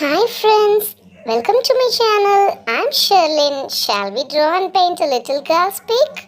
Hi friends, welcome to my channel. I'm Sherlyn. Shall we draw and paint a little grass peak?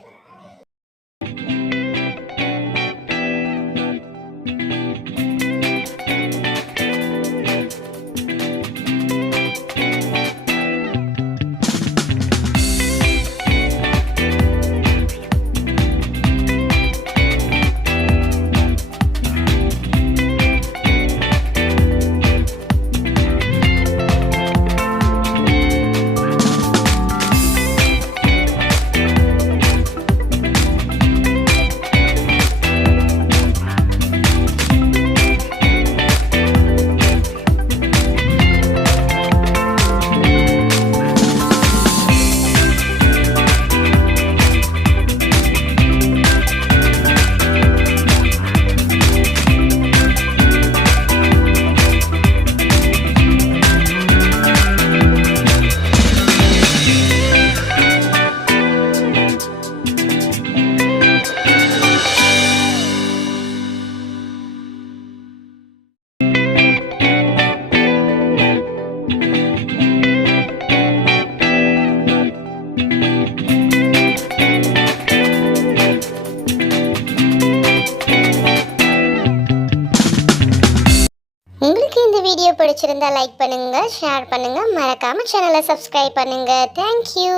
உங்களுக்கு இந்த video பிடிச்சிருந்தா like பண்ணுங்க, share பண்ணுங்க, மறக்காம சேனலை சப்ஸ்கிரைப் பண்ணுங்க. Thank you.